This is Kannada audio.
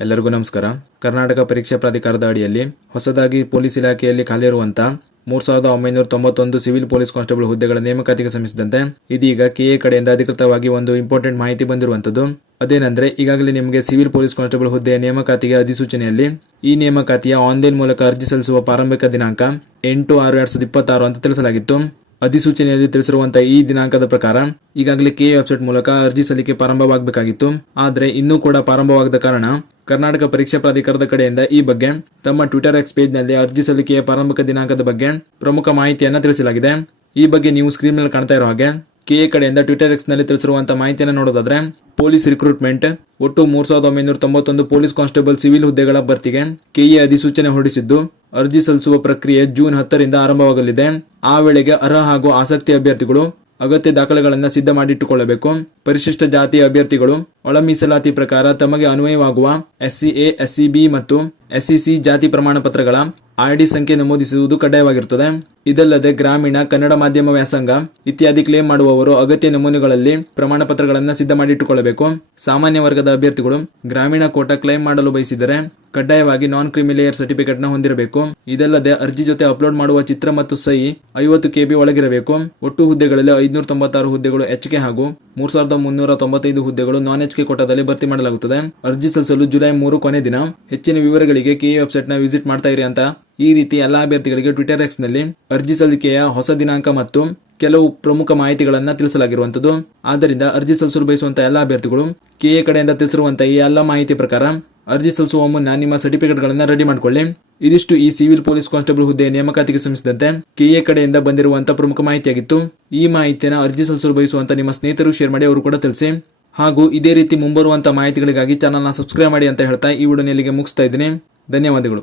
ಎಲ್ಲರಿಗೂ ನಮಸ್ಕಾರ. ಕರ್ನಾಟಕ ಪರೀಕ್ಷಾ ಪ್ರಾಧಿಕಾರದ ಅಡಿಯಲ್ಲಿ ಹೊಸದಾಗಿ ಪೊಲೀಸ್ ಇಲಾಖೆಯಲ್ಲಿ ಖಾಲಿಯಿರುವಂತಹ 3991 ಸಿವಿಲ್ ಪೊಲೀಸ್ ಕಾನ್ಸ್ಟೇಬಲ್ ಹುದ್ದೆಗಳ ನೇಮಕಾತಿಗೆ ಸಂಬಂಧಿಸಿದಂತೆ ಇದೀಗ ಕೆಎ ಕಡೆಯಿಂದ ಅಧಿಕೃತವಾಗಿ ಒಂದು ಇಂಪಾರ್ಟೆಂಟ್ ಮಾಹಿತಿ ಬಂದಿರುವಂತದ್ದು. ಅದೇನೆಂದ್ರೆ ಈಗಾಗಲೇ ನಿಮಗೆ ಸಿವಿಲ್ ಪೊಲೀಸ್ ಕಾನ್ಸ್ಟೇಬಲ್ ಹುದ್ದೆಯ ನೇಮಕಾತಿಗೆ ಅಧಿಸೂಚನೆಯಲ್ಲಿ ಈ ನೇಮಕಾತಿಯ ಆನ್ಲೈನ್ ಮೂಲಕ ಅರ್ಜಿ ಸಲ್ಲಿಸುವ ಪ್ರಾರಂಭಿಕ ದಿನಾಂಕ 8/6/2026 ಅಂತ ತಿಳಿಸಲಾಗಿತ್ತು. ಅಧಿಸೂಚನೆಯಲ್ಲಿ ತಿಳಿಸಿರುವಂತಹ ಈ ದಿನಾಂಕದ ಪ್ರಕಾರ ಈಗಾಗಲೇ ಕೆಎ ವೆಬ್ಸೈಟ್ ಮೂಲಕ ಅರ್ಜಿ ಸಲ್ಲಿಕೆ ಪ್ರಾರಂಭವಾಗಬೇಕಾಗಿತ್ತು. ಆದರೆ ಇನ್ನೂ ಕೂಡ ಪ್ರಾರಂಭವಾಗದ ಕಾರಣ ಕರ್ನಾಟಕ ಪರೀಕ್ಷಾ ಪ್ರಾಧಿಕಾರದ ಕಡೆಯಿಂದ ಈ ಬಗ್ಗೆ ತಮ್ಮ ಟ್ವಿಟರ್ ಎಕ್ಸ್ ಪೇಜ್ ನಲ್ಲಿ ಅರ್ಜಿ ಸಲ್ಲಿಕೆಯ ಪ್ರಾರಂಭಿಕ ದಿನಾಂಕದ ಬಗ್ಗೆ ಪ್ರಮುಖ ಮಾಹಿತಿಯನ್ನು ತಿಳಿಸಲಾಗಿದೆ. ಈ ಬಗ್ಗೆ ನೀವು ಸ್ಕ್ರೀನ್ ಮೇಲೆ ಕಾಣ್ತಾ ಇರೋ ಹಾಗೆ ಕೆಎ ಕಡೆಯಿಂದ ಟ್ವಿಟರ್ ಎಕ್ಸ್ ನಲ್ಲಿ ತಿಳಿಸಿರುವಂತಹ ಮಾಹಿತಿಯನ್ನು ನೋಡೋದಾದ್ರೆ, ಪೊಲೀಸ್ ರಿಕ್ರೂಟ್ಮೆಂಟ್ ಒಟ್ಟು 3991 ಪೊಲೀಸ್ ಕಾನ್ಸ್ಟೇಬಲ್ ಸಿವಿಲ್ ಹುದ್ದೆಗಳ ಭರ್ತಿಗೆ ಕೆಎ ಅಧಿಸೂಚನೆ ಹೊರಡಿಸಿದ್ದು, ಅರ್ಜಿ ಸಲ್ಲಿಸುವ ಪ್ರಕ್ರಿಯೆ ಜೂನ್ 10ರಿಂದ ಆರಂಭವಾಗಲಿದೆ. ಆ ವೇಳೆಗೆ ಅರ್ಹ ಹಾಗೂ ಆಸಕ್ತಿ ಅಭ್ಯರ್ಥಿಗಳು ಅಗತ್ಯ ದಾಖಲೆಗಳನ್ನು ಸಿದ್ಧ ಮಾಡಿಟ್ಟುಕೊಳ್ಳಬೇಕು. ಪರಿಶಿಷ್ಟ ಜಾತಿಯ ಅಭ್ಯರ್ಥಿಗಳು ಒಳ ಮೀಸಲಾತಿ ಪ್ರಕಾರ ತಮಗೆ ಅನ್ವಯವಾಗುವ SCA, SCB ಮತ್ತು SCC ಜಾತಿ ಪ್ರಮಾಣ ಪತ್ರಗಳ ID ಸಂಖ್ಯೆ ನಮೂದಿಸುವುದು ಕಡ್ಡಾಯವಾಗಿರುತ್ತದೆ. ಇದಲ್ಲದೆ ಗ್ರಾಮೀಣ ಕನ್ನಡ ಮಾಧ್ಯಮ ವ್ಯಾಸಂಗ ಇತ್ಯಾದಿ ಕ್ಲೇಮ್ ಮಾಡುವವರು ಅಗತ್ಯ ನಮೂನೆಗಳಲ್ಲಿ ಪ್ರಮಾಣ ಪತ್ರಗಳನ್ನು ಸಿದ್ಧ ಮಾಡಿಟ್ಟುಕೊಳ್ಳಬೇಕು. ಸಾಮಾನ್ಯ ವರ್ಗದ ಅಭ್ಯರ್ಥಿಗಳು ಗ್ರಾಮೀಣ ಕೋಟಾ ಕ್ಲೈಮ್ ಮಾಡಲು ಬಯಸಿದರೆ ಕಡ್ಡಾಯವಾಗಿ ನಾನ್ ಕ್ರಿಮಿಲೇಯರ್ ಸರ್ಟಿಫಿಕೇಟ್ ನ ಹೊಂದಿರಬೇಕು. ಇದಲ್ಲದೆ ಅರ್ಜಿ ಜೊತೆ ಅಪ್ಲೋಡ್ ಮಾಡುವ ಚಿತ್ರ ಮತ್ತು ಸಹಿ 50 KB ಒಳಗಿರಬೇಕು. ಒಟ್ಟು ಹುದ್ದೆಗಳಲ್ಲಿ 596 ಹುದ್ದೆಗಳು HK ಹಾಗೂ 3395 ಹುದ್ದೆಗಳು ನಾನ್ HK ಕೋಟಾದಲ್ಲಿ ಭರ್ತಿ ಮಾಡಲಾಗುತ್ತದೆ. ಅರ್ಜಿ ಸಲ್ಲಿಸಲು ಜುಲೈ 3 ಕೊನೆ ದಿನ. ಹೆಚ್ಚಿನ ವಿವರಗಳಿಗೆ ಕೆಎ ವೆಬ್ಸೈಟ್ ನ ವಿಸಿಟ್ ಮಾಡ್ತಾ ಇರಿ ಅಂತ ಈ ರೀತಿ ಎಲ್ಲಾ ಅಭ್ಯರ್ಥಿಗಳಿಗೆ ಟ್ವಿಟರ್ ಎಕ್ಸ್ ನಲ್ಲಿ ಅರ್ಜಿ ಸಲ್ಲಿಕೆಯ ಹೊಸ ದಿನಾಂಕ ಮತ್ತು ಕೆಲವು ಪ್ರಮುಖ ಮಾಹಿತಿಗಳನ್ನ ತಿಳಿಸಲಾಗಿರುವಂತದ್ದು. ಆದ್ದರಿಂದ ಅರ್ಜಿ ಸಲ್ಲಿಸಲು ಬಯಸುವಂತಹ ಎಲ್ಲಾ ಅಭ್ಯರ್ಥಿಗಳು ಕೆಎ ಕಡೆಯಿಂದ ತಿಳಿಸಿರುವಂತಹ ಈ ಎಲ್ಲಾ ಮಾಹಿತಿ ಪ್ರಕಾರ ಅರ್ಜಿ ಸಲ್ಲಿಸುವ ಮುನ್ನ ನಿಮ್ಮ ಸರ್ಟಿಫಿಕೇಟ್ ಗಳನ್ನ ರೆಡಿ ಮಾಡಿಕೊಳ್ಳಿ. ಇದಿಷ್ಟು ಈ ಸಿವಿಲ್ ಪೊಲೀಸ್ ಕಾನ್ಸ್ಟೇಬಲ್ ಹುದ್ದೆಯ ನೇಮಕಾತಿಗೆ ಸಂಬಂಧಿಸಿದಂತೆ ಕೆಎ ಕಡೆಯಿಂದ ಬಂದಿರುವಂತಹ ಪ್ರಮುಖ ಮಾಹಿತಿಯಾಗಿತ್ತು. ಈ ಮಾಹಿತಿಯನ್ನು ಅರ್ಜಿ ಸಲ್ಲಿಸಲು ಬಯಸುವಂತ ನಿಮ್ಮ ಸ್ನೇಹಿತರು ಶೇರ್ ಮಾಡಿ, ಅವರು ಕೂಡ ತಿಳಿಸಿ. ಹಾಗೂ ಇದೇ ರೀತಿ ಮುಂಬರುವಂತಹ ಮಾಹಿತಿಗಳಿಗಾಗಿ ಚಾನಲ್ನ ಸಬ್ಸ್ಕ್ರೈಬ್ ಮಾಡಿ ಅಂತ ಹೇಳ್ತಾ ಈ ವಿಡಿಯೋನ ಇಲ್ಲಿಗೆ ಮುಗಿಸ್ತಾ ಇದ್ದೀನಿ. ಧನ್ಯವಾದಗಳು.